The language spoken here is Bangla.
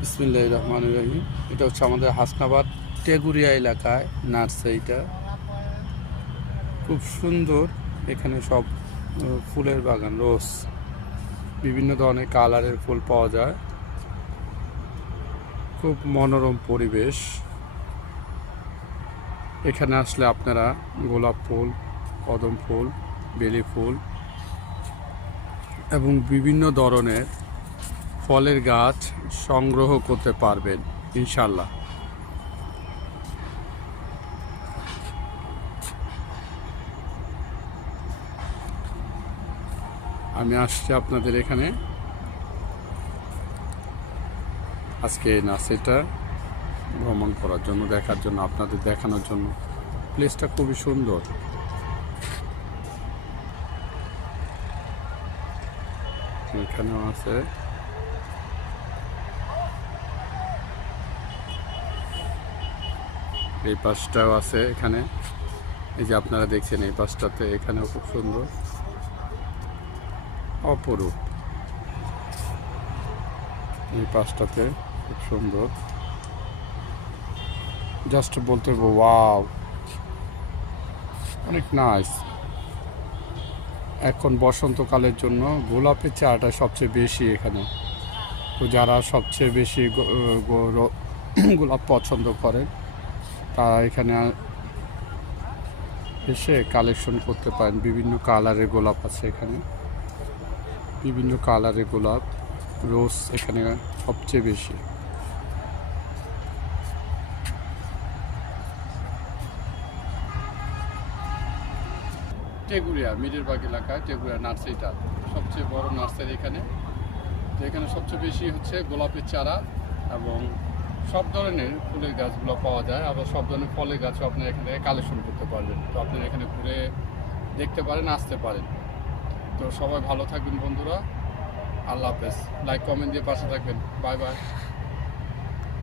বিসমিল্লাহির রহমানির রহিম। এটা হচ্ছে আমাদের হাসনাবাদ টেগুরিয়া এলাকায় নার্সারিটা, খুব সুন্দর। এখানে সব ফুলের বাগান, রোজ, বিভিন্ন ধরনের কালারের ফুল পাওয়া যায়। খুব মনোরম পরিবেশ। এখানে আসলে আপনারা গোলাপ ফুল, কদম ফুল, বেলি ফুল এবং বিভিন্ন ধরনের ফলের গাছ সংগ্রহ করতে পারবেন ইনশাল্লাহ। আমি আসছি আপনাদের এখানে আজকে নার্সারিটা ভ্রমণ করার জন্য, দেখার জন্য, আপনাদের দেখানোর জন্য। প্লেসটা খুবই সুন্দর। এখানেও আছে, এই পাশটাও আছে। এখানে এই যে আপনারা দেখছেন এই পাশটাতে, এখানেও খুব সুন্দর, অপরূপ। এই পাশটাতে খুব সুন্দর, জাস্ট বলতে হবে ওয়াও, অনেক নাইস। এখন বসন্তকালের জন্য গোলাপের চারাটা সবচেয়ে বেশি এখানে। তো যারা সবচেয়ে বেশি গোলাপ পছন্দ করেন তারা এখানে এসে কালেকশন করতে পারেন। বিভিন্ন কালারের গোলাপ আছে এখানে, বিভিন্ন কালারের গোলাপ, রোজ এখানে সবচেয়ে বেশি। টেগুরিয়া মিরেরবাগ এলাকায় টেগুরিয়া নার্সারিটা সবচেয়ে বড় নার্সারি এখানে। তো এখানে সবচেয়ে বেশি হচ্ছে গোলাপের চারা এবং সব ধরনের ফুলের গাছগুলো পাওয়া যায়, আবার সব ধরনের ফলের গাছও আপনারা এখান থেকে কালেকশন করতে পারবেন। তো আপনারা এখানে ঘুরে দেখতে পারেন, আসতে পারেন। তো সবাই ভালো থাকবেন বন্ধুরা, আল্লাহ হাফেজ। লাইক কমেন্ট দিয়ে পাশে থাকবেন। Bye bye.